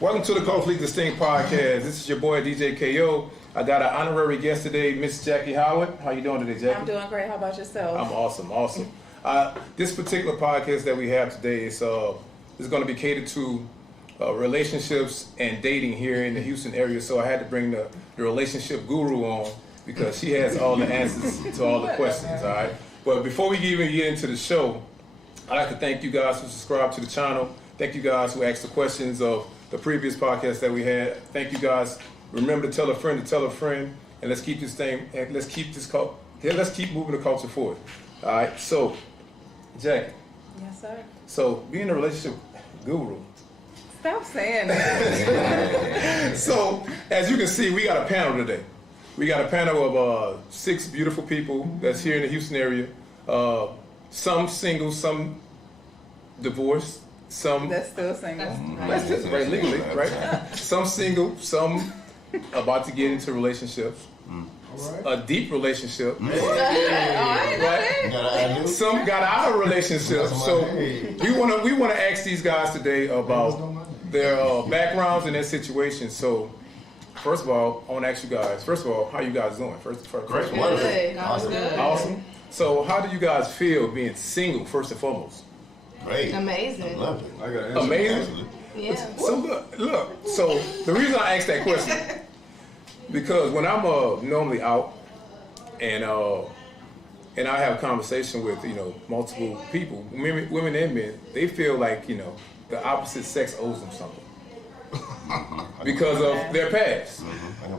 Welcome to the Culturally Distinct Podcast. This is your boy DJ KO. I got an honorary guest today, Miss Jackie Howard. How you doing today, Jackie? I'm doing great. How about yourself? I'm awesome. This particular podcast that we have today is going to be catered to relationships and dating here in the Houston area. So I had to bring the relationship guru on because she has all the answers to all the questions. All right. But before we even get into the show, I'd like to thank you guys who subscribed to the channel. Thank you guys who asked the questions of the previous podcast that we had. Thank you guys. Remember to tell a friend, and let's keep this thing. And let's keep moving the culture forward. All right. So, Jackie. Yes, sir. So, being a relationship guru. Stop saying that. So, as you can see, we got a panel today. We got a panel of 6 beautiful people that's here in the Houston area. Some single, some divorced, some that's still single. That's just right legally, right? Some single, some about to get into relationships. A deep relationship. Right? Some got out of relationships. So we wanna ask these guys today about their backgrounds and their situations. So first of all, I want to ask you guys. First of all, how you guys doing? First Good. Awesome. So how do you guys feel being single? First and foremost. Great. Amazing. I love it. I got an answer. Amazing. Yeah. So look. So the reason I asked that question because when I'm normally out and I have a conversation with multiple people, women and men, they feel like the opposite sex owes them something because of their past,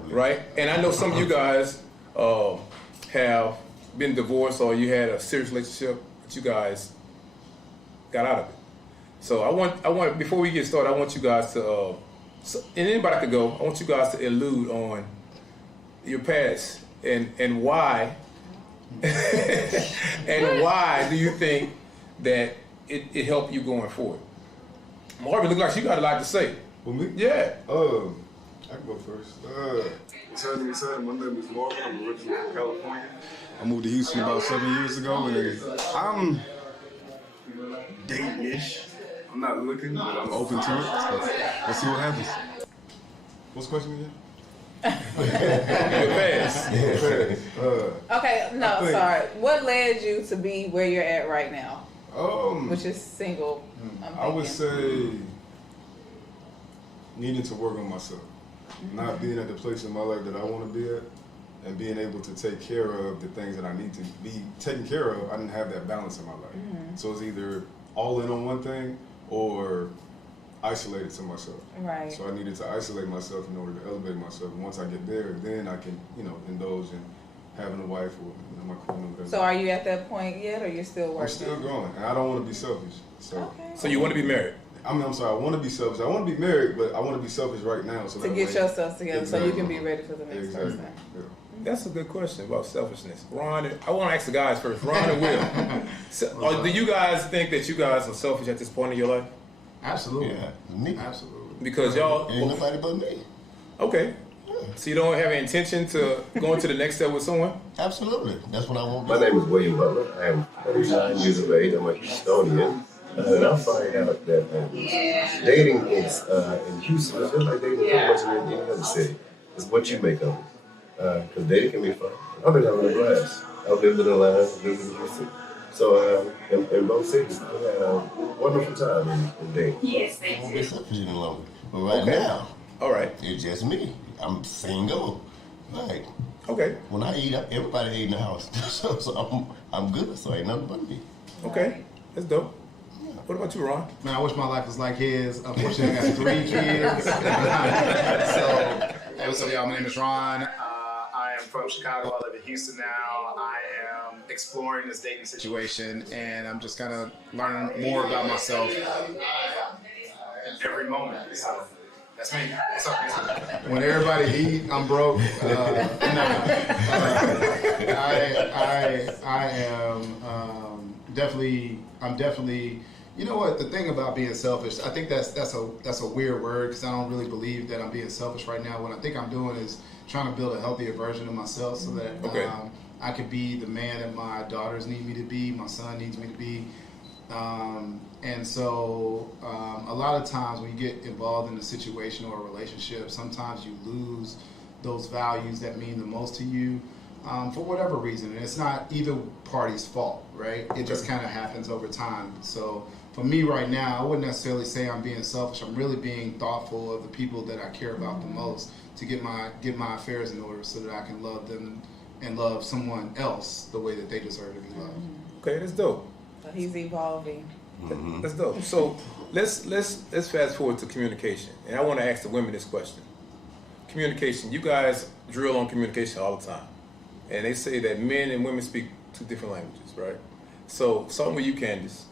right? And I know some of you guys have been divorced or you had a serious relationship, but you guys got out of it. So I want before we get started, I want you guys to and anybody could go. I want you guys to allude on your past and why and why do you think that it helped you going forward? Marvin, look like you got a lot to say. Well, me? Yeah. I can go first. What's happening? My name is Marvin. I'm originally from California. I moved to Houston about 7 years ago, and I'm dating-ish. I'm not looking, but I'm open to it. Let's see what happens. What's the question again? Your past. Okay, sorry. What led you to be where you're at right now? Which is single. I would say needing to work on myself. Not being at the place in my life that I want to be at, and being able to take care of the things that I need to be taken care of. I didn't have that balance in my life. So it's either all in on one thing or isolated to myself. Right. So I needed to isolate myself in order to elevate myself. And once I get there, then I can, indulge in having a wife or my queen or whatever. So are you at that point yet, or you're still working? I'm still going, and I don't want to be selfish. So, So you want to be married? I'm sorry. I want to be selfish. I want to be married, but I want to be selfish right now. So to that get way, yourself together, so you can be ready for the next person. Yeah. That's a good question about selfishness. Ron, I want to ask the guys first. Ron and Will. Do you guys think that you guys are selfish at this point in your life? Absolutely. Yeah, me. Absolutely. Because y'all... Ain't nobody but me. Okay. So you don't have an intention to go into the next step with someone? Absolutely. That's what I want. My name is William Butler. I am 39 years of age. I'm a Houstonian. And I find out that dating is in Houston, it's just like dating pretty much in any other city. It's what you make of it. Because dating can be fun. I've been having a blast. I've lived in Atlanta, I've lived in Houston. So in both cities, I had a wonderful time in dating. Yes, I won't be selfish any longer. But right now, all right, it's just me. I'm single. Like, okay. when I eat, everybody eat in the house. so I'm good. So ain't nothing but me. Okay, that's dope. What about you, Ron? Man, I wish my life was like his. Unfortunately, I got 3 kids. So, hey, what's up, y'all? My name is Ron. I am from Chicago. I live in Houston now. I am exploring this dating situation, and I'm just kind of learning more about myself every moment. So that's me. What's up, man? When everybody eat, I'm broke. I am definitely. You know what? The thing about being selfish, I think that's a weird word because I don't really believe that I'm being selfish right now. What I think I'm doing is trying to build a healthier version of myself so that I could be the man that my daughters need me to be, my son needs me to be. And so a lot of times when you get involved in a situation or a relationship, sometimes you lose those values that mean the most to you for whatever reason. And it's not either party's fault, right? It just kind of happens over time. So for me right now, I wouldn't necessarily say I'm being selfish. I'm really being thoughtful of the people that I care about the most to get my affairs in order so that I can love them and love someone else the way that they deserve to be loved. Okay, that's dope. So he's evolving. That's dope. So let's fast forward to communication, and I want to ask the women this question. Communication. You guys drill on communication all the time, and they say that men and women speak two different languages, right? So starting with you, Candace,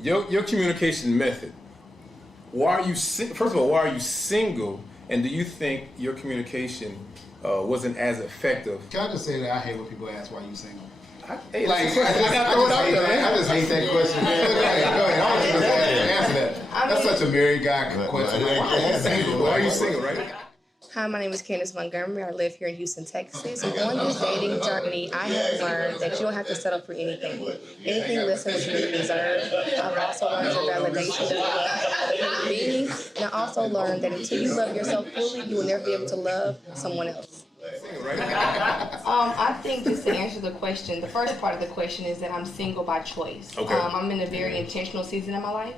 your communication method. Why are you first of all? Why are you single? And do you think your communication wasn't as effective? Can I just say that I hate when people ask why you single? I just hate that question. Go ahead. I want you to answer that. That's such a married guy question. Why are you single, right? Hi, my name is Candace Montgomery. I live here in Houston, Texas. And on this dating journey, I have learned that you don't have to settle for anything. Anything less than what you really deserve. I've also learned that validation is a human being. And I also learned that until you love yourself fully, you will never be able to love someone else. I think just to answer the question, the first part of the question is that I'm single by choice. Okay. I'm in a very intentional season of my life.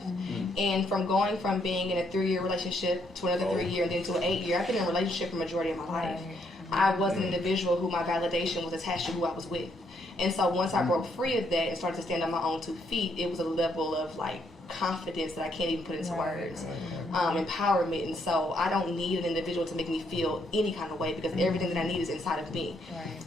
And from going from being in a 3-year relationship to another 3-year and then to an 8-year, I've been in a relationship for the majority of my life. I was an individual who my validation was attached to who I was with. And so once I broke free of that and started to stand on my own 2 feet, it was a level of like confidence that I can't even put into words, empowerment. And so I don't need an individual to make me feel any kind of way because everything that I need is inside of me.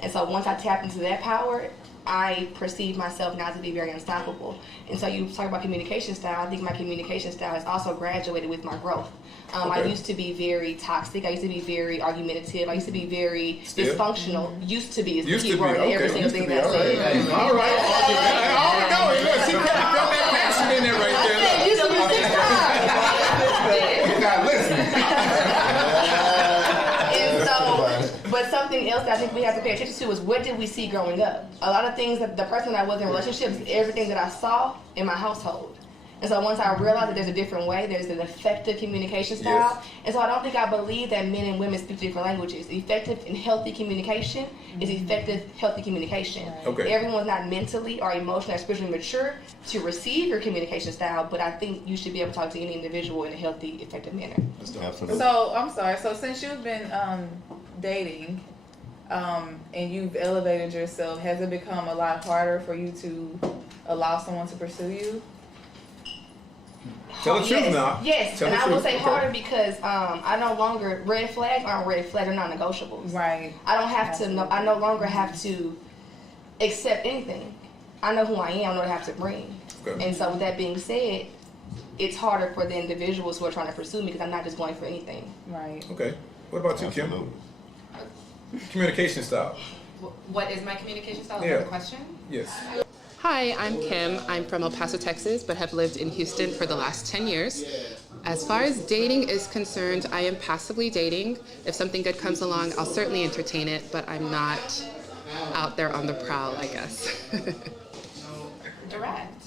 And so once I tapped into that power, I perceive myself now to be very unstoppable. And so you talk about communication style. I think my communication style has also graduated with my growth. I used to be very toxic. I used to be very argumentative. I used to be very dysfunctional. Used to be is the key word in every single thing that I said. All right. I don't know. Look, she felt that passion in there right there. I said used to be 6 times. You're not listening. And so, but something else that I think we have to pay attention to is what did we see growing up? A lot of things that the person I was in relationships, everything that I saw in my household. And so once I realized that there's a different way, there's an effective communication style. And so I don't think I believe that men and women speak different languages. Effective and healthy communication is effective, healthy communication. Okay. Everyone's not mentally or emotionally or spiritually mature to receive your communication style, but I think you should be able to talk to any individual in a healthy, effective manner. Absolutely. So, I'm sorry. So since you've been dating and you've elevated yourself, has it become a lot harder for you to allow someone to pursue you? Tell the truth now. Yes, and I will say harder because I no longer, red flags aren't red flags, they're non-negotiables. Right. I don't have to, I no longer have to accept anything. I know who I am, I know what I have to bring. Okay. And so with that being said, it's harder for the individuals who are trying to pursue me because I'm not just going for anything. Right. Okay. What about you, Kim? Communication style. What is my communication style? Yeah. Is that the question? Yes. Hi, I'm Kim. I'm from El Paso, Texas, but have lived in Houston for the last 10 years. As far as dating is concerned, I am passively dating. If something good comes along, I'll certainly entertain it, but I'm not out there on the prowl, I guess. Direct,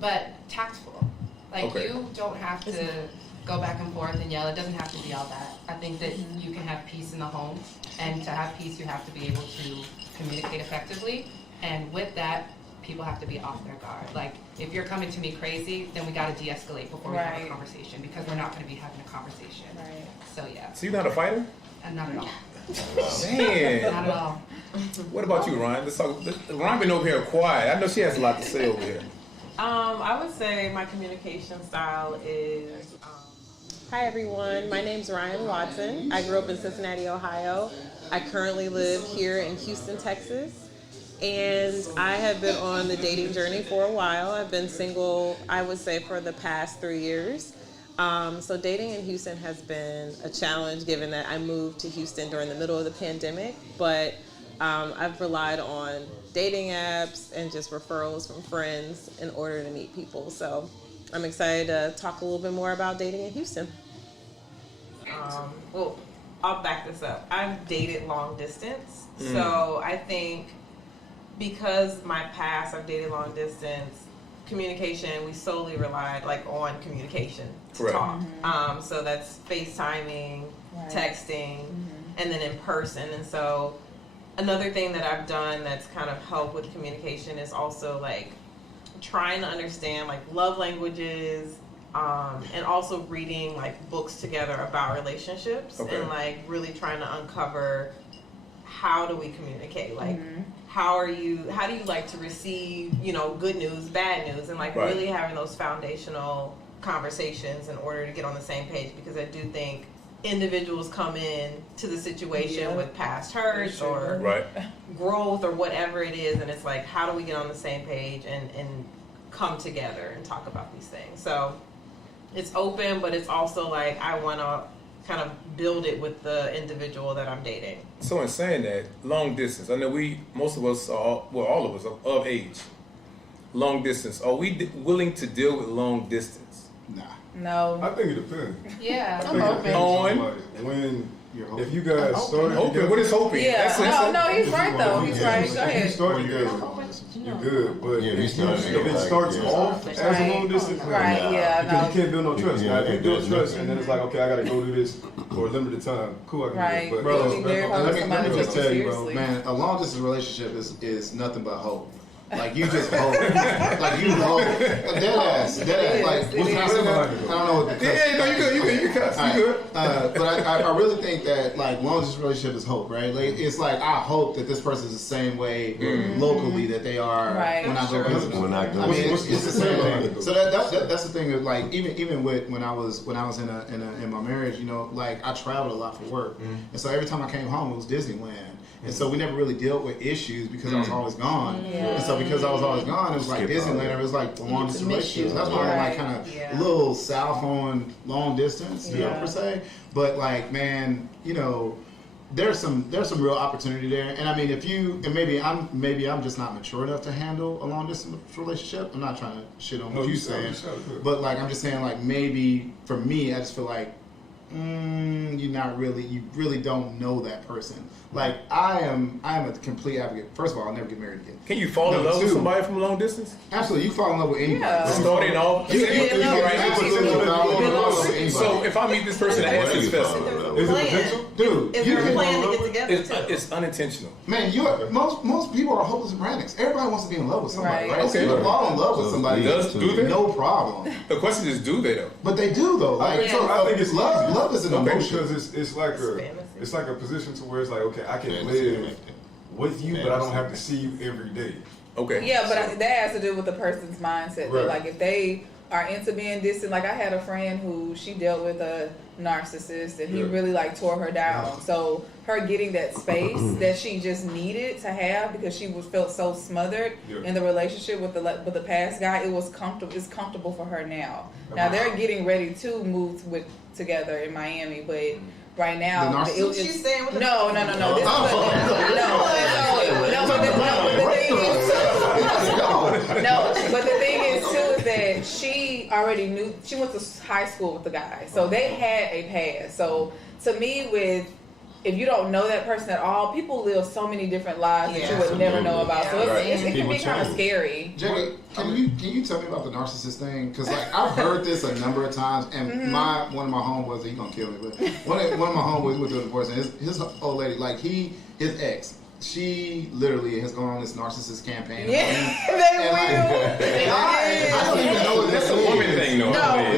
but tactful. Like, you don't have to go back and forth and yell. It doesn't have to be all that. I think that you can have peace in the home, and to have peace, you have to be able to communicate effectively. And with that, people have to be off their guard. Like, if you're coming to me crazy, then we got to de-escalate before we have a conversation, because we're not going to be having a conversation. Right. So yeah. So you're not a fighter? Not at all. Man. Not at all. What about you, Ryan? Let's talk. Ryan been over here quiet. I know she has a lot to say over here. I would say my communication style is... Hi everyone, my name's Ryan Watson. I grew up in Cincinnati, Ohio. I currently live here in Houston, Texas. And I have been on the dating journey for a while. I've been single, I would say, for the past 3 years. So dating in Houston has been a challenge, given that I moved to Houston during the middle of the pandemic. But I've relied on dating apps and just referrals from friends in order to meet people. So I'm excited to talk a little bit more about dating in Houston. Well, I'll back this up. I've dated long distance. So I think because my past, I've dated long distance, communication, we solely relied like on communication to Correct. talk. So that's FaceTiming, texting, and then in person. And so another thing that I've done that's kind of helped with communication is also like trying to understand like love languages, and also reading like books together about relationships and like really trying to uncover how do we communicate, like how do you like to receive, you know, good news, bad news, and like really having those foundational conversations in order to get on the same page, because I do think individuals come in to the situation with past hurts or growth or whatever it is, and it's like how do we get on the same page and come together and talk about these things. So it's open, but it's also like I want to kind of build it with the individual that I'm dating. So in saying that, long distance, I know most of us are, well, all of us are of age. Long distance, are we willing to deal with long distance? Nah. No. I think it depends. Yeah. I think it depends on like when, if you guys started hoping, what is hoping? Yeah, no, he's right though. He's right. Go If you ahead. start together, you're good. But Yeah, if it starts off as a long distance, because you can't build no trust. Now, if you build trust and then it's like, okay, I got to go do this for a limited time, cool, I can do it. But Bro, let me just tell you, bro, man, a long distance relationship is nothing but hope. Like you just hope, like you hope. Dead ass. Like what can I say? I don't know what the you good, you good. But I really think that like long distance relationship is hope, right? Like it's like I hope that this person is the same way locally that they are when I go visit them. I mean, it's the same thing. So that's the thing. Of like even with when I was in my marriage, you know, like I traveled a lot for work, and so every time I came home, it was Disneyland. And so we never really dealt with issues because I was always gone. And so because I was always gone, it was like Disneyland. It was like the longest relationship. That's why I'm like kind of a little south on long distance, you know, per se. But like, man, you know, there's some real opportunity there. And I mean, maybe I'm just not mature enough to handle a long distance relationship. I'm not trying to shit on what you're saying, but like I'm just saying like maybe for me, I just feel like you really don't know that person. Like I am a complete advocate. First of all, I'll never get married again. Can you fall in love with somebody from a long distance? Absolutely, you fall in love with anybody. Yeah. Starting off. So if I meet this person at Essence Festival, is it potential? Dude, Is there a plan to get together? It's unintentional. Man, most people are hopeless romantics. Everybody wants to be in love with somebody, right? Okay. So you fall in love with somebody. Do they? No problem. The question is, do they though? But they do though. Like, So I think it's love. Love is an emotion. because it's like a position to where it's like, okay, I can live with you, but I don't have to see you every day. Okay. Yeah, but that has to do with the person's mindset. Right. Like if they are into being distant, like I had a friend who she dealt with a narcissist and he really like tore her down. So her getting that space that she just needed to have because she felt so smothered in the relationship with the past guy, it's comfortable for her now. Now they're getting ready to move together in Miami, but right now, She's staying with no. But the thing is too is that she already knew. She went to high school with the guy, so they had a past. So to me, if you don't know that person at all, people live so many different lives that you would never know about. So it can be kind of scary. Jamie, can you tell me about the narcissist thing? Because like I've heard this a number of times, and one of my homeboys, he's gonna kill me, but one of my homeboys went through a divorce, and his old lady, like his ex, she literally has gone on this narcissist campaign. Yeah, they will. I don't even know what That's a woman thing, though. I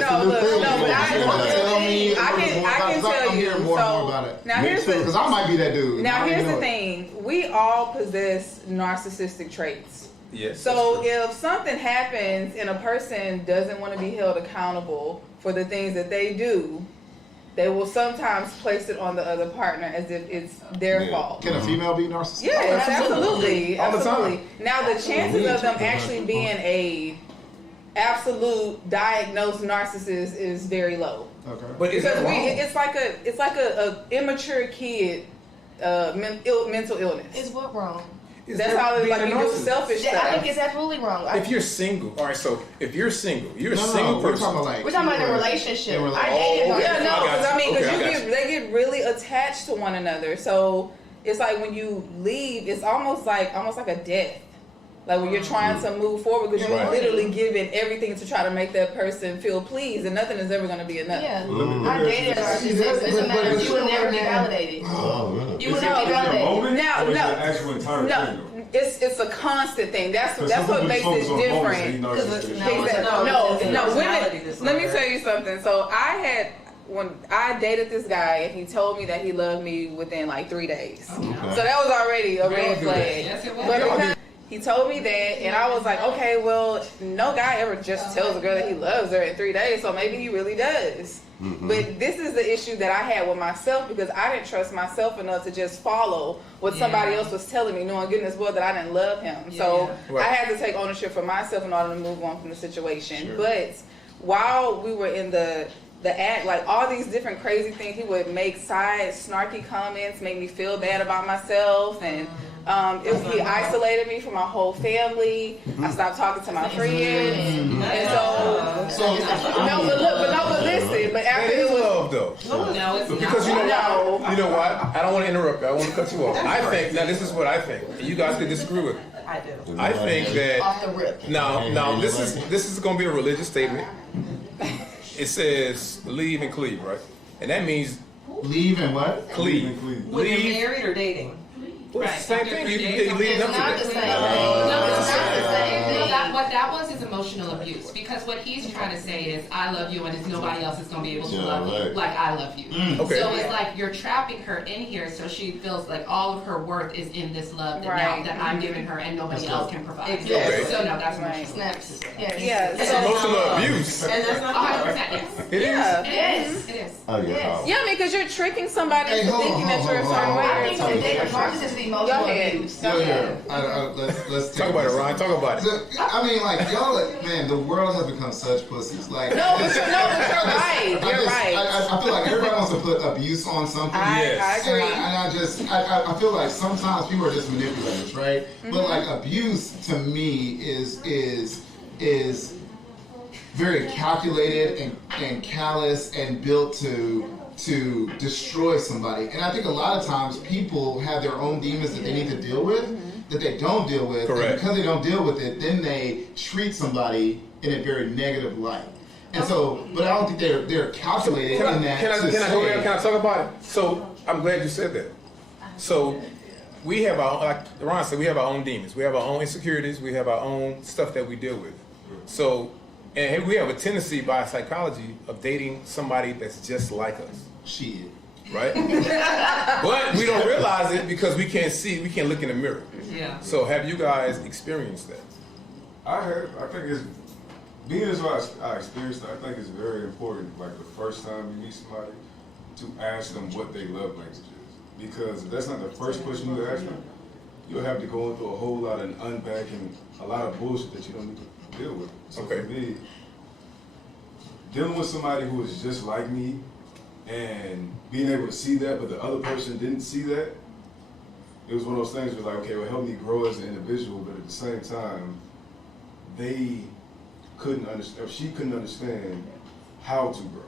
can tell you. Hearing more and more about it. Now here's because I might be that dude. Now here's the thing: we all possess narcissistic traits. Yes. So if something happens and a person doesn't want to be held accountable for the things that they do, they will sometimes place it on the other partner as if it's their fault. Can a female be narcissistic? Yes, absolutely. All the time. Now the chances of them actually being a absolute diagnosed narcissist is very low. Okay. But it's like a immature kid mental illness. Is what wrong? That's how it's like you do selfish stuff. I think it's absolutely wrong. If you're single, all right. So if you're single, you're a single we're person. We're talking about a relationship. I dated they get really attached to one another. So it's like when you leave, it's almost like a death. Like when you're trying to move forward, because you're literally giving everything to try to make that person feel pleased, and nothing is ever going to be enough. Yeah. I dated a narcissist. It doesn't matter. You will never be validated. Oh, You will never be validated. No, it's a constant thing. That's what makes it different. No, women. Let me tell you something. So when I dated this guy, and he told me that he loved me within like 3 days. Okay. So that was already a red flag. Yes, it was. But because he told me that, and I was like, okay, well, no guy ever just tells a girl that he loves her in 3 days, so maybe he really does. Mm-hmm. But this is the issue that I had with myself, because I didn't trust myself enough to just follow what somebody else was telling me, knowing goodness well that I didn't love him. So I had to take ownership for myself in order to move on from the situation. Sure. But while we were in the act, like all these different crazy things, he would make side snarky comments, make me feel bad about myself, and he isolated me from my whole family. I stopped talking to my friends, and but listen. But after it is love, though. No, it's because not. You know what? I don't want to interrupt you. I want to cut you off. I think now this is what I think. You guys can disagree with me. I do. I think that off the rip. Now this is going to be a religious statement. It says leave and cleave, right? And that means leave and what? Cleave. When you're married or dating? Right. Same thing. You lead up to not that. the same thing. No, it's not the same thing. What that was is emotional abuse, because what he's trying to say is, I love you, and it's nobody else is going to be able to love you like I love you. Okay. So it's like you're trapping her in here, so she feels like all of her worth is in this love that I'm giving her, and nobody else can provide. Exactly. Okay. So no, that's right. Snaps. It's emotional abuse. And that's not 100%. Yes. It is. It is. Oh, yeah. Yeah, because you're tricking somebody into thinking that you're a certain way. I think that dating narcissists is emotional abuse. Let's Talk about it, Ryan. Talk about it. I mean, like y'all, man, the world has become such pussies. Like, but you're right. You're right. I feel like everybody wants to put abuse on something. I agree. And I feel like sometimes people are just manipulators, right? Mm-hmm. But like abuse to me is very calculated and callous and built to destroy somebody. And I think a lot of times people have their own demons that they need to deal with, that they don't deal with. Correct. And because they don't deal with it, then they treat somebody in a very negative light. And so, but I don't think they're calculated in that. Can I talk about it? So I'm glad you said that. So we have our, like Ron said, we have our own demons. We have our own insecurities. We have our own stuff that we deal with. So, and we have a tendency by psychology of dating somebody that's just like us. Shit. Right? But we don't realize it because we can't look in the mirror. Yeah. So have you guys experienced that? I have. I think it's being as I experienced it. I think it's very important. Like the first time you meet somebody, to ask them what they love language is, because if that's not the first question you ask them, you'll have to go into a whole lot of unpacking a lot of bullshit that you don't need to deal with. So for me, dealing with somebody who is just like me and being able to see that, but the other person didn't see that, it was one of those things where like, okay, well, help me grow as an individual, but at the same time, they couldn't understand, or she couldn't understand how to grow.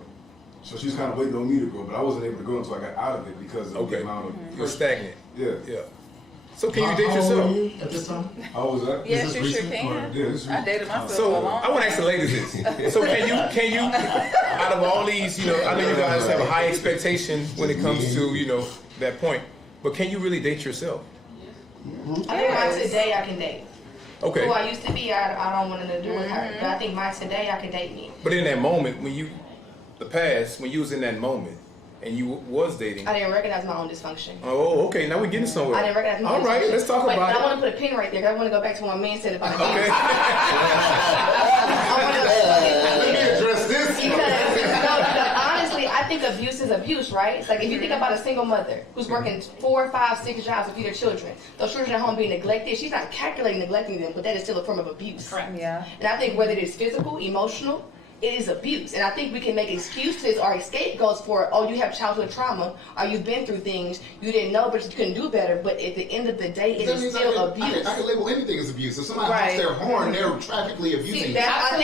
So she's kind of waiting on me to grow, but I wasn't able to grow until I got out of it because of the amount of... You're stagnant. Yeah. So can you date yourself? How old were you at this time? How was that? Yes, you sure can. Yeah, I dated myself So for a long I want to ask the ladies this. So can you, out of all these, I know you guys have a high expectation when it comes to, that point, but can you really date yourself? I think my today I can date. Okay. Who I used to be, I don't want to do with her. But I think my today I can date me. But in that moment, when you was in that moment, and you was dating. I didn't recognize my own dysfunction. Oh, okay. Now we're getting somewhere. I didn't recognize my own dysfunction. All right, let's talk about it. But I want to put a pin right there. I want to go back to what my man said about abuse. Okay. Let me address this. Because honestly, I think abuse is abuse, right? It's like if you think about a single mother who's working 4, 5, 6 jobs to feed her children, those children at home being neglected, she's not calculating neglecting them, but that is still a form of abuse. Correct. Yeah. And I think whether it is physical, emotional, it is abuse. And I think we can make excuses or scapegoats for, oh, you have childhood trauma, or you've been through things you didn't know, but you couldn't do better. But at the end of the day, it is still abuse. I can label anything as abuse. If somebody honks their horn, they're tragically abusing you. I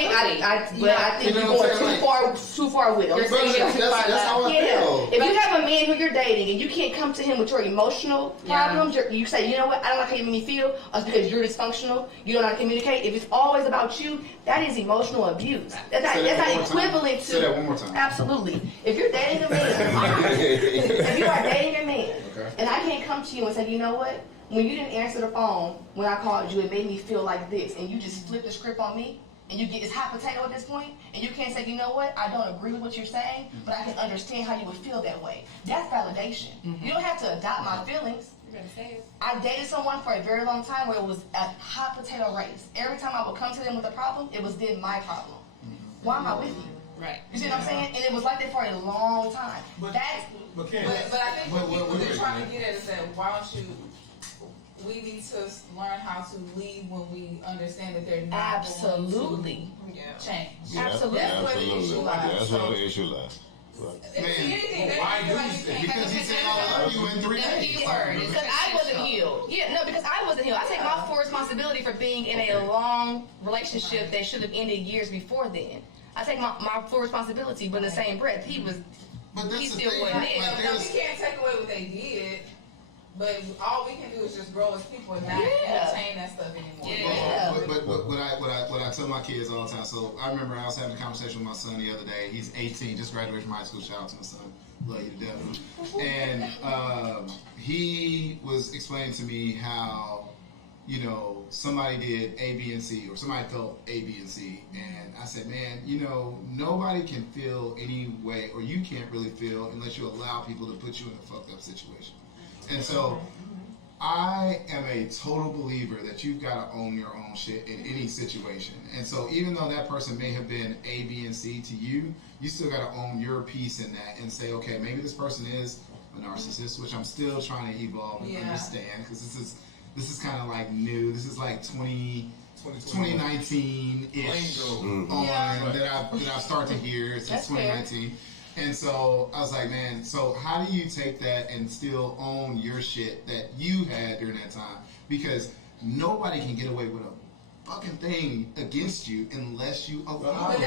think you're going too far with it. That's how I feel. If you have a man who you're dating and you can't come to him with your emotional problems, you say, you know what, I don't like how you make me feel, or it's because you're dysfunctional, you don't know how to communicate. If it's always about you, that is emotional abuse. That's not equivalent to. Say that one more time. Absolutely. If you're dating a man, if you are dating a man, and I can't come to you and say, you know what, when you didn't answer the phone when I called you, it made me feel like this, and you just flip the script on me, and you get this hot potato at this point, and you can't say, you know what, I don't agree with what you're saying, but I can understand how you would feel that way. That's validation. You don't have to adopt my feelings. I dated someone for a very long time where it was a hot potato race. Every time I would come to them with a problem, it was then my problem. Why am I with you? Right. You see what I'm saying? And it was like that for a long time. But I think what they're trying to get at is that why don't you? We need to learn how to lead when we understand that they're not going to change. Absolutely. That's where the issue lies. That's where the issue lies. Why do you? Because he said I love you in 3 days. Because I wasn't healed. Because I wasn't healed. I take my full responsibility for being in a long relationship that should have ended years before then. I take my full responsibility, but in the same breath, he still wasn't it. We can't take away what they did. But all we can do is just grow as people and not entertain that stuff anymore. But what I tell my kids all the time. So I remember I was having a conversation with my son the other day. He's 18, just graduated from high school. Shout out to my son, love you to death. And he was explaining to me how, somebody did A, B, and C, or somebody felt A, B, and C. And I said, man, nobody can feel any way, or you can't really feel unless you allow people to put you in a fucked up situation. And so I am a total believer that you've got to own your own shit in any situation. And so even though that person may have been A, B, and C to you, you still got to own your piece in that and say, okay, maybe this person is a narcissist, which I'm still trying to evolve and understand, because this is kind of like new. This is like 2019-ish that I've started to hear since 2019. Fair. And so I was like, man, so how do you take that and still own your shit that you had during that time? Because nobody can get away with a fucking thing against you unless you allow it.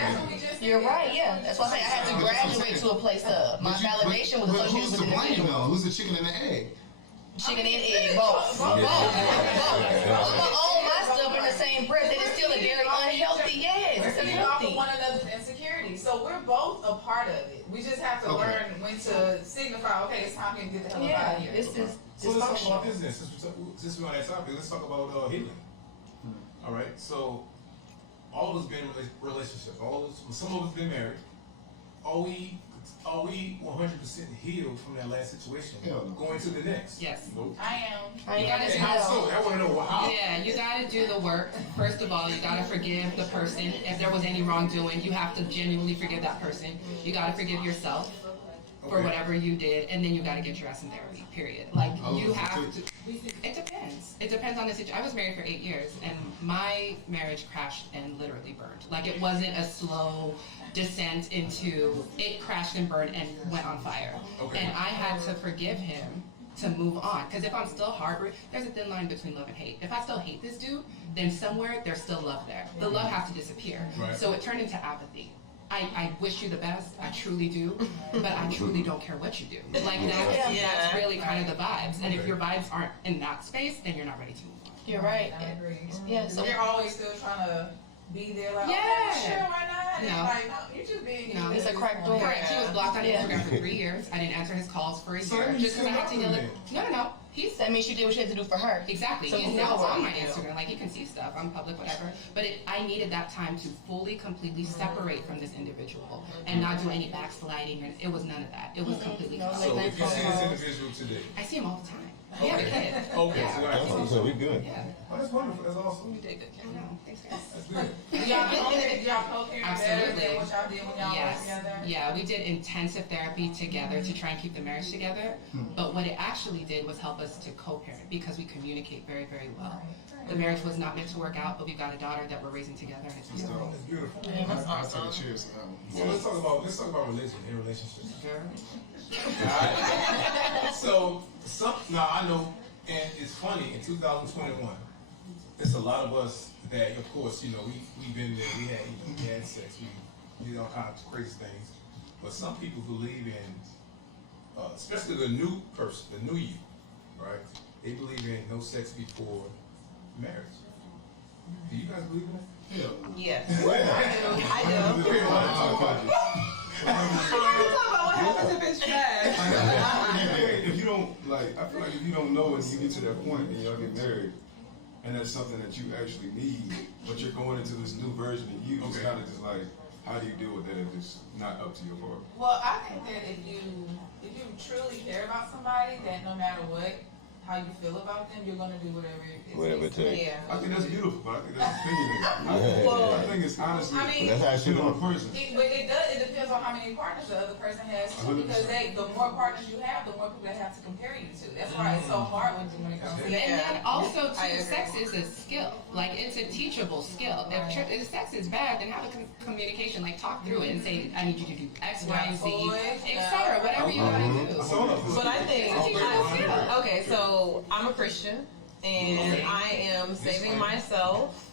You're right, yeah. That's why I had to graduate to a place of my validation was associated who's with to blame though? Who's the chicken and the egg? Chicken and egg, both. I'm gonna own my stuff in the same breath. It is still a very unhealthy, it's unhealthy. One another's insecurities. So we're both a part of it. We just have to learn when to signify, okay, it's time to get the hell out of here. So let's talk about this then. Since we're on that topic, let's talk about healing. All right. So all of us been in relationships. Some of us been married. Are we 100% healed from that last situation? Going to the next? Yes. Nope. I am. You gotta do how so? I want to know how. Yeah, you gotta do the work. First of all, you gotta forgive the person. If there was any wrongdoing, you have to genuinely forgive that person. You gotta forgive yourself for whatever you did, and then you gotta get your ass in therapy, period. Like, you have to. It depends. It depends on the situation. I was married for 8 years, and my marriage crashed and literally burned. Like, it wasn't a slow descent into, it crashed and burned and went on fire. And I had to forgive him to move on. Because if I'm still harboring, there's a thin line between love and hate. If I still hate this dude, then somewhere there's still love there. The love has to disappear. So it turned into apathy. I wish you the best, I truly do, but I truly don't care what you do. Like, that's really kind of the vibes. And if your vibes aren't in that space, then you're not ready to move on. You're right. I agree. Yeah, so you're always still trying to be there, like, sure, why not? No. Like, no, you're just being. No, it's a cracked door. Correct. He was blocked on Instagram for 3 years. I didn't answer his calls for a year just because I had to yell it. No. That means you did what you had to do for her. Exactly. He's now on my Instagram. Like, he can see stuff. I'm public, whatever. But I needed that time to fully, completely separate from this individual and not do any backsliding. It was none of that. It was completely. So if you see this individual today, I see him all the time. We have a kid. So we good. Yeah. Oh, that's wonderful. That's awesome. You did good. I know. Thanks, guys. That's good. Y'all co-parent better than what y'all did when y'all Yes. were together? Yeah, we did intensive therapy together to try and keep the marriage together. But what it actually did was help us to co-parent because we communicate very, very well. The marriage was not meant to work out, but we've got a daughter that we're raising together, and it's beautiful. It's beautiful. Yeah, that's I'll awesome. take a cheers to that one. So let's talk about religion and relationships. Girl. Alright. So now I know, and it's funny, in 2021, there's a lot of us that, of course, we've been there, we had sex, we did all kinds of crazy things. But some people believe in, especially the new person, the new you, right? They believe in no sex before marriage. Do you guys believe in that? Yes. I I do. If you don't I feel like if you don't know and you get to that point and y'all get married, and that's something that you actually need, but you're going into this new version of you, it's kind of just like, how do you deal with that if it's not up to your part? Well, I think that if you truly care about somebody, that no matter how you feel about them, you're going to do whatever it takes. Yeah. I think that's beautiful, but I think that's opinionated. I think it's honestly, that's how it should on a person. It depends on how many partners the other person has too, because the more partners you have, the more people they have to compare you to. That's why it's so hard when it comes to And then also, too, sex is a skill. Like, it's a teachable skill. If sex is bad, then have a communication, like talk through it and say, I need you to do X, Y, and Z, etc. Whatever you gotta do. But I think, okay, so I'm a Christian, and I am saving myself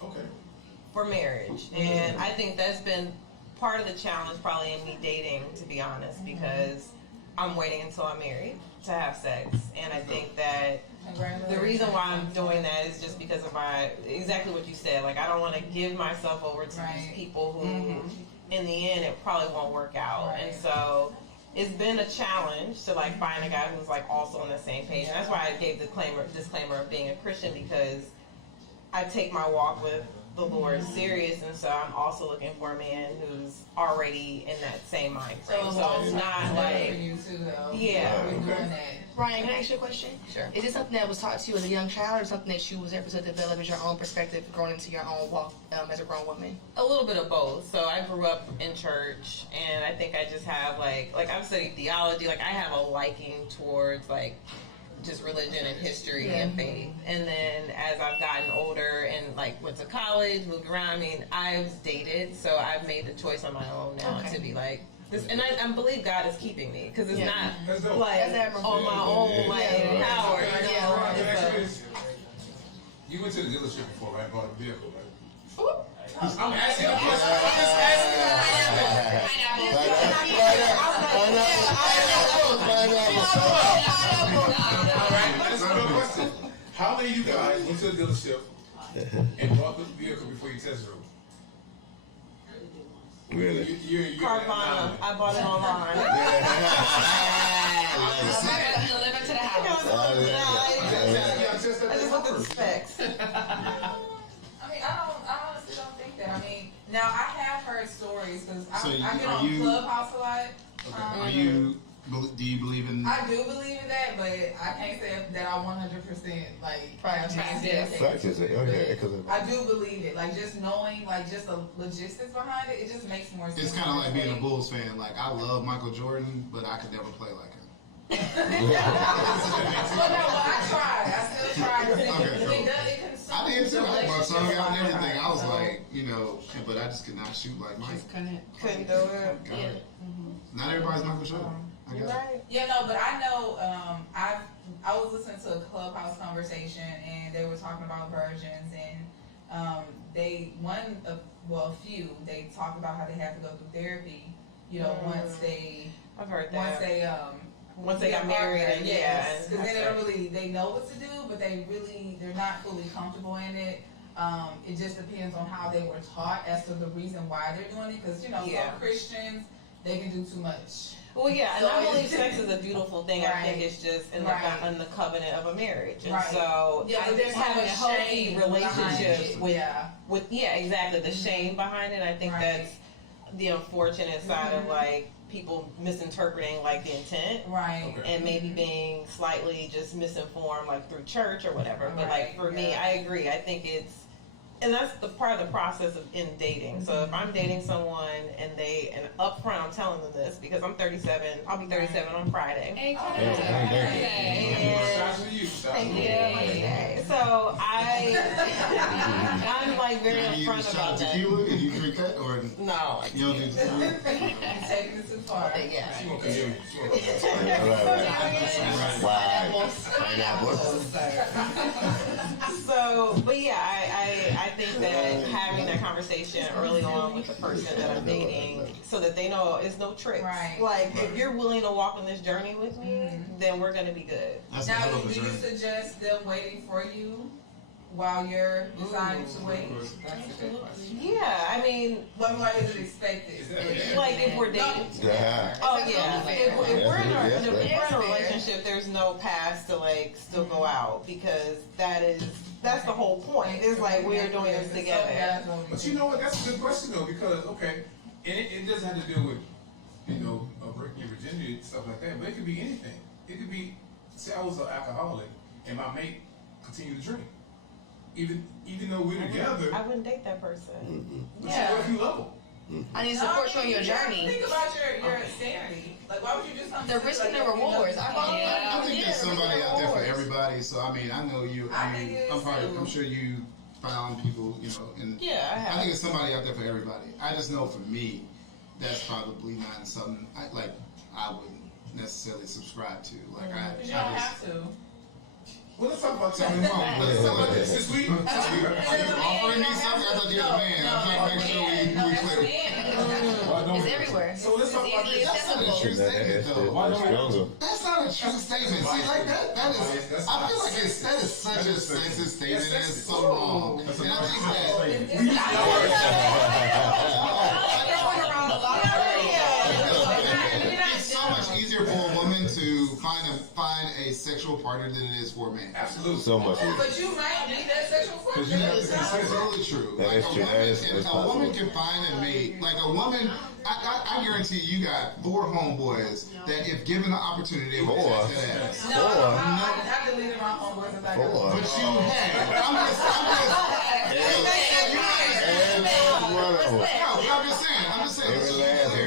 for marriage. And I think that's been part of the challenge probably in me dating, to be honest, because I'm waiting until I'm married to have sex. And I think that the reason why I'm doing that is just because of exactly what you said. Like, I don't want to give myself over to these people who, in the end, it probably won't work out. And so it's been a challenge to find a guy who's also on the same page. And that's why I gave the disclaimer of being a Christian, because I take my walk with the Lord serious, and so I'm also looking for a man who's already in that same mind frame. So it's not like, for you too, though. yeah. Ryan, can I ask you a question? Sure. Is it something that was taught to you as a young child, or something that you was able to develop as your own perspective growing into your own walk as a grown woman? A little bit of both. So I grew up in church, and I think I just have like I've studied theology. Like, I have a liking towards just religion and history and faith. And then as I've gotten older and went to college, moved around, I mean, I've dated, so I've made the choice on my own now to be this, and I believe God is keeping me, because it's not on my own power. You went to the dealership before, right? Bought a vehicle, right? I'm asking a question. I'm just asking. How many of you guys went to the dealership and bought the vehicle before you test drove? Really? Carvana. I bought it online. Deliver to the house. I just looked at the specs. I honestly don't think that. I mean, now I have heard stories because I get on Clubhouse a lot. Do you believe in? I do believe in that, but I can't say that I 100% practice it. Okay, I do believe it. Just knowing, just the logistics behind it, it just makes more sense. It's kind of like being a Bulls fan. I love Michael Jordan, but I could never play like him. But no, I tried. I still tried. It consumes. I did too. I had my song out and everything. I was but I just could not shoot like Mike. Couldn't do it. Yeah. Not everybody's Michael Jordan. Yeah, no, but I know. I was listening to a Clubhouse conversation, and they were talking about virgins, and a few. They talked about how they have to go through therapy. Once they. I've heard that. Once they got married, because then they know what to do, but they're not fully comfortable in it. It just depends on how they were taught as to the reason why they're doing it. Because some Christians, they can do too much. Well, yeah, and I believe sex is a beautiful thing. I think it's just in the covenant of a marriage, and so there's having a healthy relationship with exactly the shame behind it. I think that's the unfortunate side of people misinterpreting the intent, and maybe being slightly just misinformed through church or whatever. But for me, I agree. I think and that's the part of the process in dating. So if I'm dating someone and up front I'm telling them this because I'm 37, I'll be 37 on Friday. Hey, Thank you. I'm like very upfront about that. Tequila? Did you drink that or no? You don't do tequila? Taking it too far. Yeah. So, but yeah, I think that having that conversation early on with the person that I'm dating, so that they know it's no tricks. Right. Like, if you're willing to walk on this journey with me, then we're gonna be good. Now, do you suggest them waiting for you while you're deciding to wait? That's a good question. Yeah, I mean, why is it expected? Like if we're dating. Yeah. Oh yeah. If we're in a relationship, there's no pass to like still go out because that's the whole point. It's like we're doing this together. But you know what? That's a good question though, because okay, and it doesn't have to deal with breaking your virginity and stuff like that, but it could be anything. It could be, say I was an alcoholic and my mate continued to drink. Even though we're together, I wouldn't date that person. But you know if you love them. I need support you on your journey. Think about your insanity. Like, why would you do something? The risk and the rewards. I think there's somebody out there for everybody. So I mean, I know you. I'm sure you found people, and yeah, I have. I think there's somebody out there for everybody. I just know for me, that's probably not something I wouldn't necessarily subscribe to. Like you don't have to. Well, let's talk about something wrong. Let's talk about this. Since are you offering me something? I thought you were a man. I'm trying to make sure we clear. It's everywhere. So let's talk about this. That's not a true statement, though. That's not a true statement. See, like that is. I feel like that is such a sensitive statement. And it's so wrong. And I think it's so much easier for a woman to find a sexual partner than it is for a man. Absolutely. So much. But you might need that sexual partner. That's absolutely true. That is true. A woman can find a mate. Like a woman, I guarantee you got 4 homeboys that if given the opportunity, they would test that ass. No, I deleted my homeboys if I got. But you had. I'm just saying.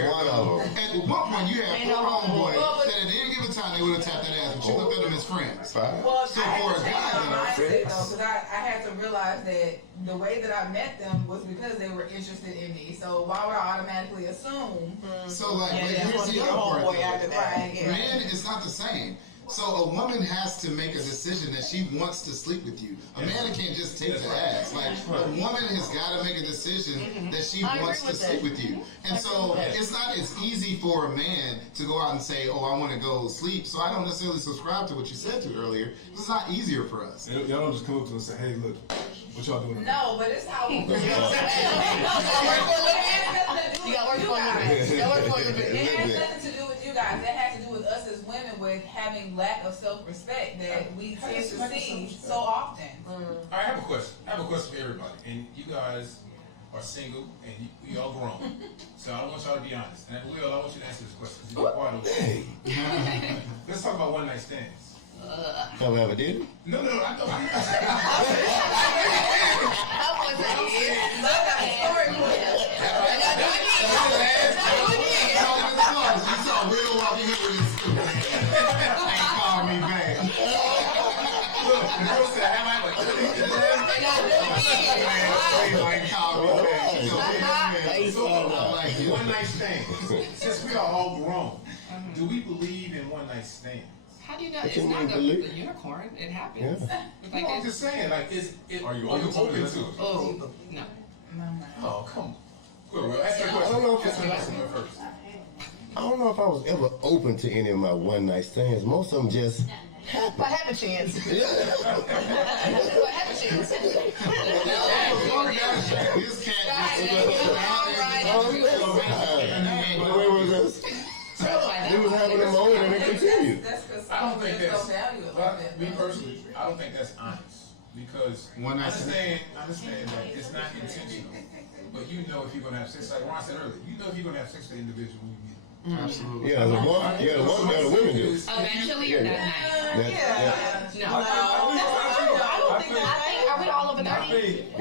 One of them. At one point, you had 4 homeboys that at any given time they would have tapped that ass, but you looked at them as friends. Well, So I had for to a change guy, my mindset though, because I had to realize that the way that I met them was because they were interested in me. So why would I automatically assume? So like, here's the other part. Homeboy after that. Man, it's not the same. So a woman has to make a decision that she wants to sleep with you. A man can't just take the ass. Like a woman has got to make a decision that she wants to sleep with you. And so it's not as easy for a man to go out and say, "Oh, I want to go sleep." So I don't necessarily subscribe to what you said to earlier. It's not easier for us. Y'all don't just come up to us and say, "Hey, look, what y'all doing?" No, but it's how we. You got work for It has nothing to do with you guys. It has to do with us as women with having lack of self-respect that we tend to see so often. All right, I have a question. I have a question for everybody. And you guys are single and you all grown. So I want y'all to be honest. And Will, I want you to answer this question. You're quiet over there. Let's talk about one-night stands. Have we ever did it? No, I know. You saw Will walking in with his scoop. Ain't call me back. Look, the girl said, "Have I ever done it?" So, one-night stands. Since we are all grown, do we believe in one-night stands? How do you know? It's not the unicorn. It happens. Yeah. Like I'm just saying, like, are you open to it? Oh, no. Oh, come on. Well, ask that question. I don't know if Answer that first. I don't know if I was ever open to any of my one-night stands. Most of them just happened. What happened, Chance? What happened, Chance? This cat Where was this? It was having a moment and it continued. I don't think that's, me personally, I don't think that's honest. Because I understand that it's not intentional. But you know if you're going to have sex, like Ron said earlier, you know if you're going to have sex with the individual when you meet them. Absolutely. Yeah, the women do. Eventually or that night? No. I don't think that. Are we all over 30? Yeah. I think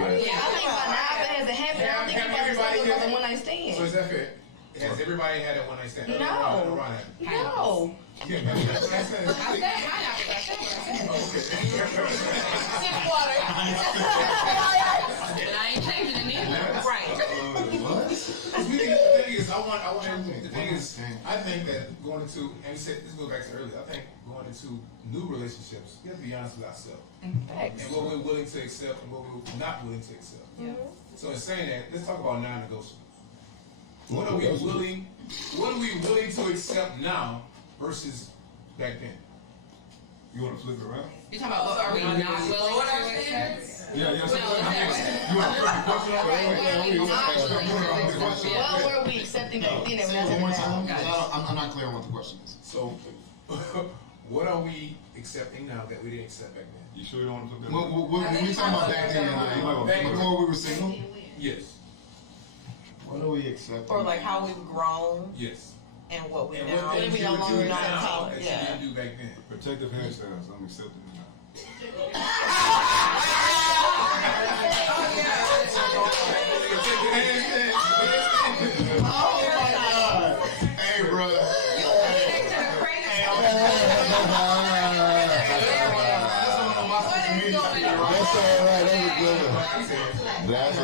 by now that has happened. I don't think everybody's talking about the one-night stand. So is that fair? Has everybody had a one-night stand? No. No. Yeah, I said mine after that. Okay. I ain't changing it neither. Right. What? The thing is, I think that going into, and we said, this goes back to earlier, I think going into new relationships, we have to be honest with ourselves. And what we're willing to accept and what we're not willing to accept. Yeah. So in saying that, let's talk about non-negotiable. What are we willing to accept now versus back then? You want to flip it around? You talking about what are we not willing to accept? Yeah. No, You want to flip the question? What were we accepting back then? Say it one more time. I'm not clear on what the question is. So, what are we accepting now that we didn't accept back then? You sure you don't want to flip that? When we talking about back then, before we were single? Yes. What are we accepting? Or like how we've grown Yes. and what we And now. what We things no you would longer do not now talk. that you Yeah. didn't do back then? Protective hairstyles. I'm accepting it now. Oh my God! Hey, brother. That's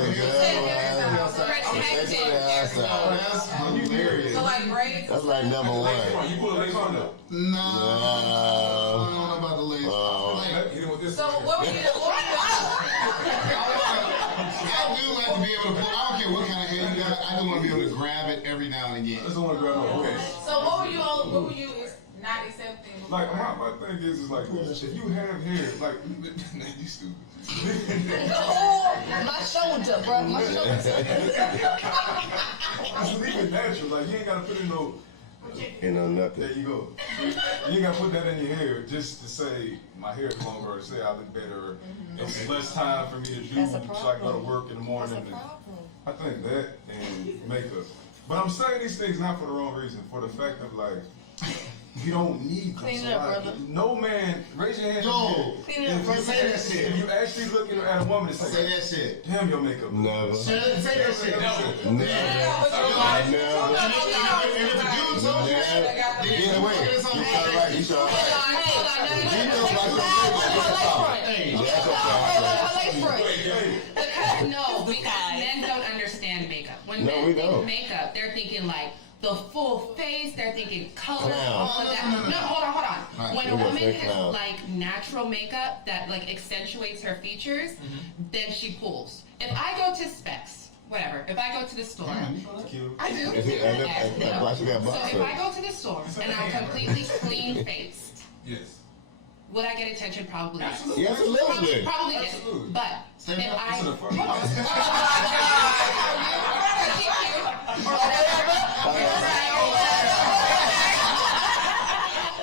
hilarious. So like braids. That's like number one. You put a lace on though. No. I don't know about the lace. So what were you doing? I do like to be able to pull. I don't care what kind of hair you got. I do want to be able to grab it every now and again. I just want to grab it. Okay. So what were you not accepting? Like my thing is like if you have hair, like you stupid. My shoulder, bro. My shoulder. Just leave it natural. Like you ain't gotta put in no. Nothing. There you go. You ain't gotta put that in your hair just to say my hair is longer or to say I look better. It's less time for me to do so I can go to work in the morning. I think that and makeup. But I'm saying these things not for the wrong reason. For the fact of like. You don't need Clean it up, brother. No man, raise your hand. Yo, clean it up, brother. Say that shit. If you actually looking at a woman and Say that shit. Damn your makeup. Never. Say that shit. Never. And if the dude told you that, Get away. You shot right. You shot right. No, because men don't understand makeup. When men think makeup, they're thinking like the full face, they're thinking color, all of that. No, hold on. Right. When a woman has like natural makeup that like accentuates her features, then she pulls. If I go to Specs, whatever, if I go to the store, I do. So if I go to the store and I'm completely clean faced, Yes. would I get attention? Probably yes. Yes, a little bit. Probably yes. But if I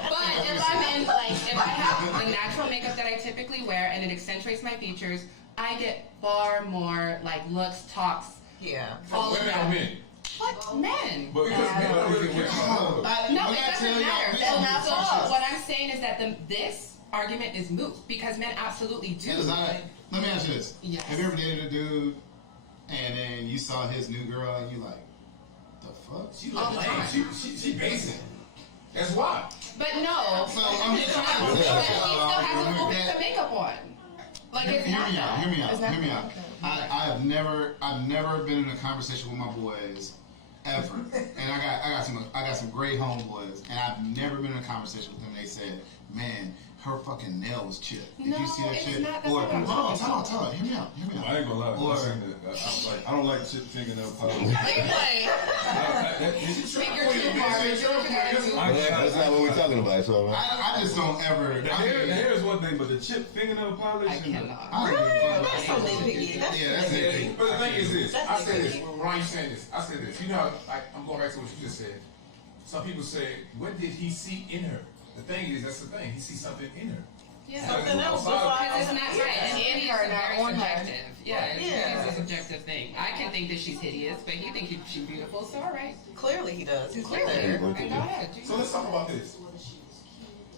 but if I'm in like if I have the natural makeup that I typically wear and it accentuates my features, I get far more like looks, talks. Yeah. All of that. Men. What men? But because men don't really care. No, it doesn't matter. So what I'm saying is that this argument is moot because men absolutely do. Let me ask you this. Yes. Have you ever dated a dude and then you saw his new girl and you like, the fuck? She look lame. She basic. That's why. But no. So I'm he still has a full face of makeup on. Like hear me out. I've never been in a conversation with my boys ever, and I got some great homeboys, and I've never been in a conversation with them. They said, "Man, her fucking nail was chipped. Did you see that shit?" Or tell her. Hear me out. I ain't gonna lie. I don't like chip fingernail polish. That's not what we're talking about, so I just don't ever. The hair is one thing, but the chip fingernail polish. I cannot. That's so nitpicky. Yeah, that's it. But the thing is this. I said this. Ryan, you saying this. I said this. You know, I'm going back to what you just said. Some people say, what did he see in her? The thing is, that's the thing. He sees something in her. Yeah. Something else. Because it's not right. And in her, not on her. Subjective. Yeah, it's a subjective thing. I can think that she's hideous, but he thinks she's beautiful, so all right. Clearly he does. He's Clearly. there. And go ahead. So let's talk about this.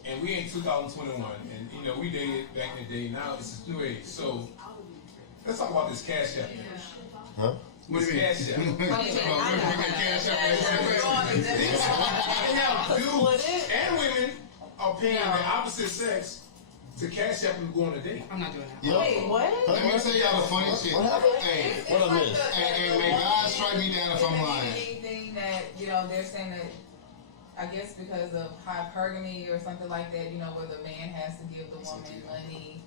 And we in 2021, and you know, we dated back in the day. Now it's a new age. So let's talk about this cash app thing. Huh? What do you mean? Cash app. Split it. And women are paying the opposite sex to cash app and go on a date. I'm not doing that. Yeah. Wait, what? Let me tell y'all the funny shit. Hey, What I missed? hey, may God strike me down if I'm lying. Anything that, you know, they're saying that, I guess because of hypergamy or something like that, you know, where the man has to give the woman money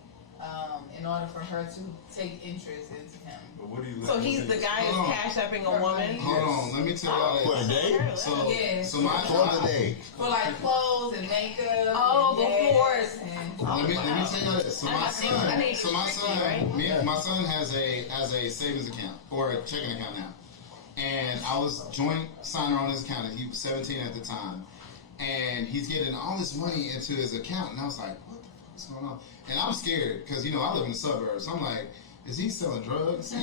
in order for her to take interest into him. But what do you? So he's the guy is cash upping a woman? Hold on, let me tell y'all For a day? So, Yes. so my For the day. For like clothes and makeup. Oh, and before gas and let me tell you this. So my Right? son has a savings account or a checking account now, and I was joint signer on his account. He was 17 at the time, and he's getting all this money into his account, and I was like, what the fuck is going on? And I'm scared because I live in the suburbs. I'm like, is he selling drugs? I